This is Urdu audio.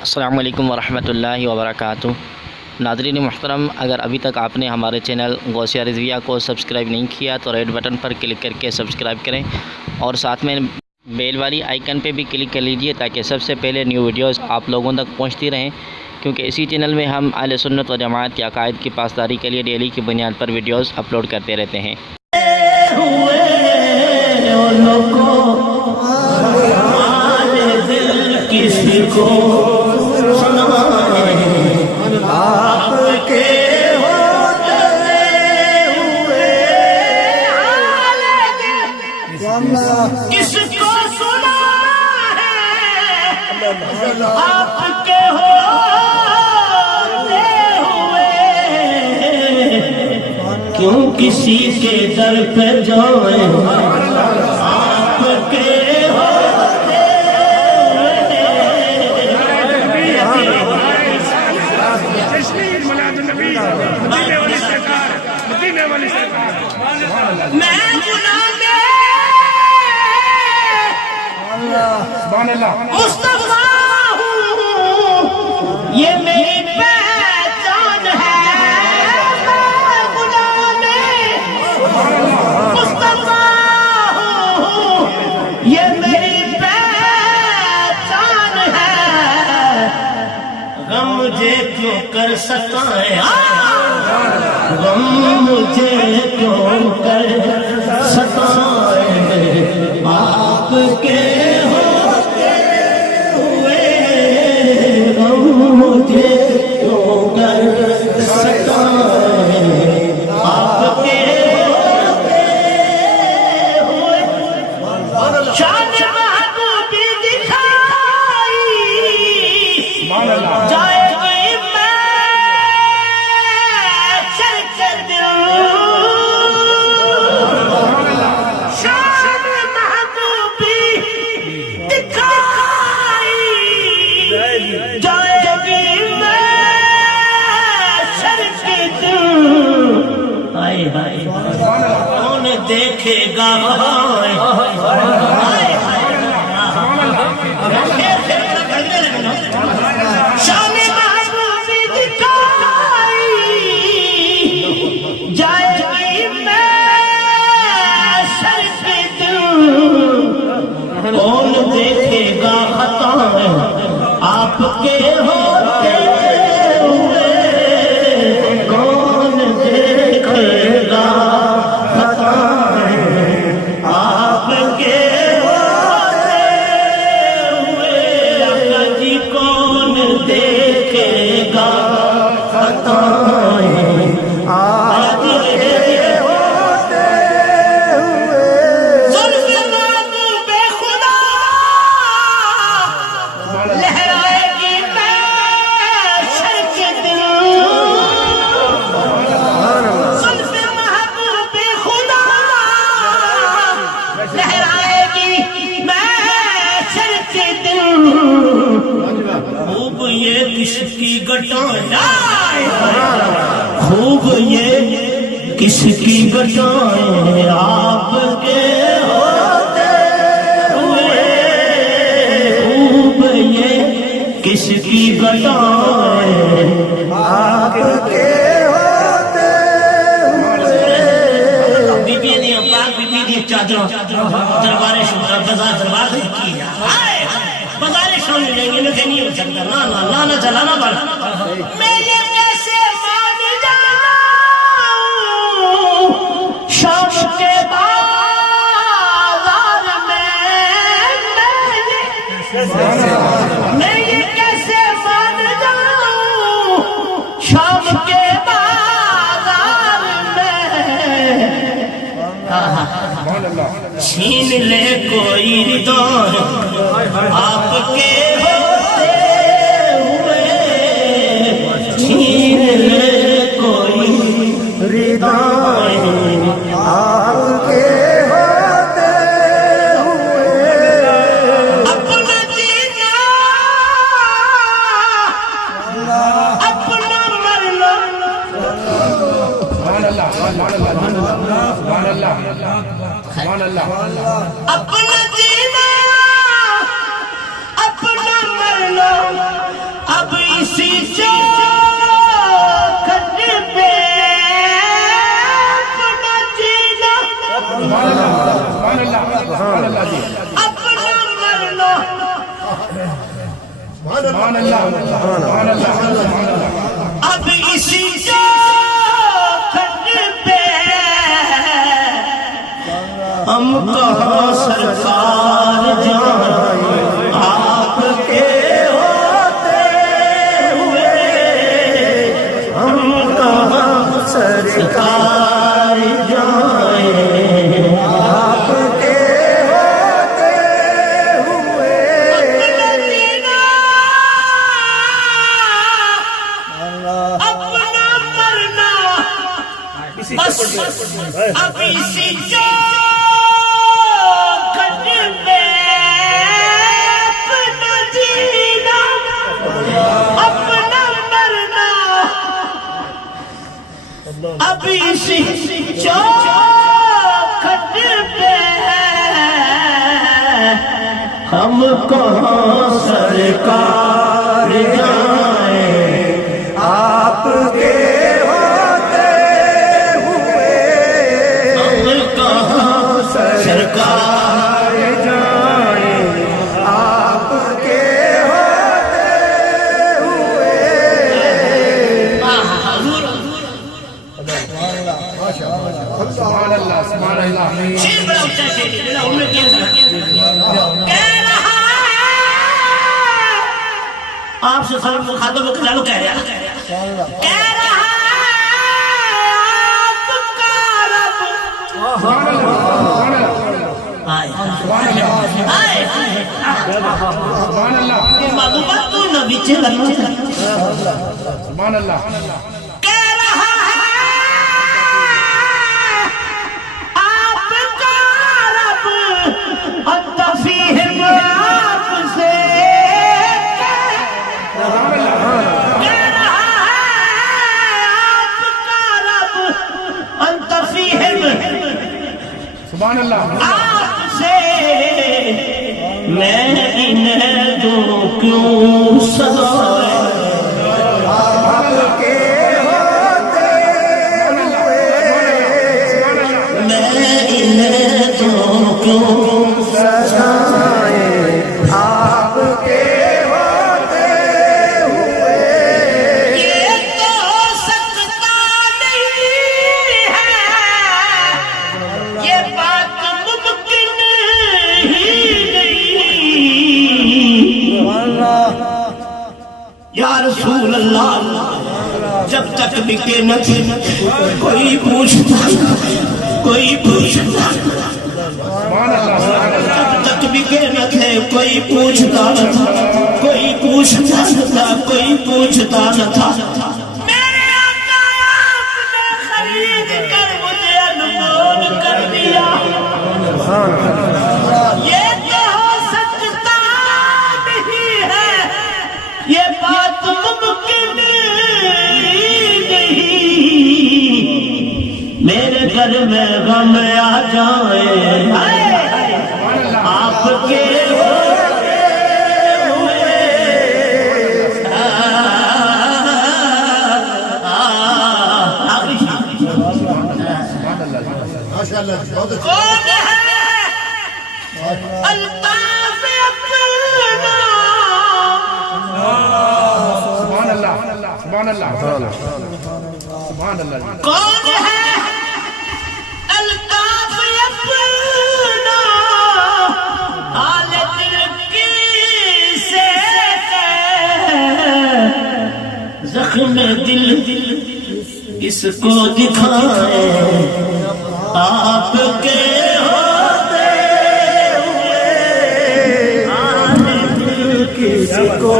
السلام علیکم ورحمۃ اللہ وبرکاتہ۔ ناظرین محترم، اگر ابھی تک آپ نے ہمارے چینل غوثیہ رضویہ کو سبسکرائب نہیں کیا تو ریڈ بٹن پر کلک کر کے سبسکرائب کریں اور ساتھ میں بیل والی آئیکن پہ بھی کلک کر لیجئے تاکہ سب سے پہلے نیو ویڈیوز آپ لوگوں تک پہنچتی رہیں، کیونکہ اسی چینل میں ہم اہل سنت و جماعت کے عقائد کی پاسداری کے لیے ڈیلی کی بنیاد پر ویڈیوز اپلوڈ کرتے رہتے ہیں۔ کسی کو آپ کے ہوتے ہوئے کس کو سنا ہے آپ کے ہوتے ہوئے، کیوں کسی کے در پہ جائیں آپ کے مصطفیٰ ہوں، یہ میری پہچان ہے، میں غلام مصطفیٰ ہوں، یہ میری پہچان ہے، غم مجھے کیوں کر ستائے، غم مجھے کیوں کر ستائے، آپ کے مجھے کیوں کر ستائے، آپ کے ہوئے شان محبوبی دکھائی جائے گی میں چل کر دوں، شان محبوبی دکھائی جائے کون دیکھے گا، شان محبوبی دکھائی جائے گی میں سر پہ دوں، کون دیکھے گا خطائیں آپ کے ہوتے ہوئے، کون دیکھے گا خطائیں آپ کے ہوتے ہوئے، آقا جی کون دیکھے گا خطائیں آپ کے ہوتے ہوئے، زلف محبوب خدا لہرائے گی محشر کے دن، زلف محبوب خدا لہرائے گی محشر کے دن، خوب یہ کس کی گٹائیں، خوب یہ کس کی گٹائیں آپ کے ہوتے ہوئے، خوب یہ کس کی گٹائیں آپ کے ہوتے ہوئے، بی بی نے پاک بی بی نے چادروں دربار شمرہ بازار دربار سے کیا، بازار شمرہ لیں گے لکھے نہیں ہو سکتا، لانا چلانا بڑا میں یہ کیسے مان جاؤں شام کے بازار میں یہ کیسے مان جاؤں شام کے بازار میں، چھین لے کوئی رضا آپ کے ہوتے ہوئے، چھین لے کوئی رضا آپ کے ہوتے ہوئے، اپنا جینا اپنا مرنا، اپنا جینا اپنا مرنا سبحان اللہ سبحان اللہ سبحان اللہ اب اسی جو کھٹ پہ ہم کہاں سرکار جائیں آپ کے ہوتے ہوئے ہم کہاں سرکار جائیں آپ کے ہوتے ہوئے اپنا مرنا بس اب اسی جو کھٹ پہ اپنا جینا اپنا مرنا اب اسی جو کھٹ پہ ہم کہاں سرکار جائیں آپ کے ہوتے ہوئے ہم کہاں سرکار جائیں آپ کے ہوتے ہوئے سبحان اللہ سبحان اللہ شیر بڑا اچھا شیر ہے ان میں کیا کہہ رہا ہے آپ سے سلام مخاطب ہو کے جانو کہہ رہا ہے کہہ رہا ہے آپ کا رب سبحان اللہ سبحان اللہ محبوبہ تو نبی چلنا سبحان اللہ کہہ رہا ہے آپ کا رب انت فیہم آپ سے کہہ رہا ہے آپ کا رب انت فیہم سبحان اللہ آپ سے میں انہیں دوں کیوں سزائے آپ کے ہوتے ہوئے میں انہیں دوں کیوں سزائے آپ کے ہوتے ہوئے یہ تو سکتا نہیں ہے یہ بات ممکن ہی نہیں یا رسول اللہ جب تک بکے نہ تھے کوئی پوچھتا سبحان اللہ جب تک بکے نہ تھے کوئی پوچھتا نہ تھا کوئی پوچھتا نہ تھا کوئی پوچھتا نہ تھا میرے آقا آپ نے خرید کر مجھے انمول کر دیا یہ تو ہو سکتا نہیں ہے یہ بات ممکن نہیں میرے گھر میں غم آ جائے آپ کے ہوتے ہوئے کون ہے الطاف اپنا سبحان اللہ سبحان اللہ سبحان اللہ کون ہے الطاف اپنا حال دل کی سے زخم دل اس کو دکھائے آپ کے ہوتے ہوئے حال دل کس کو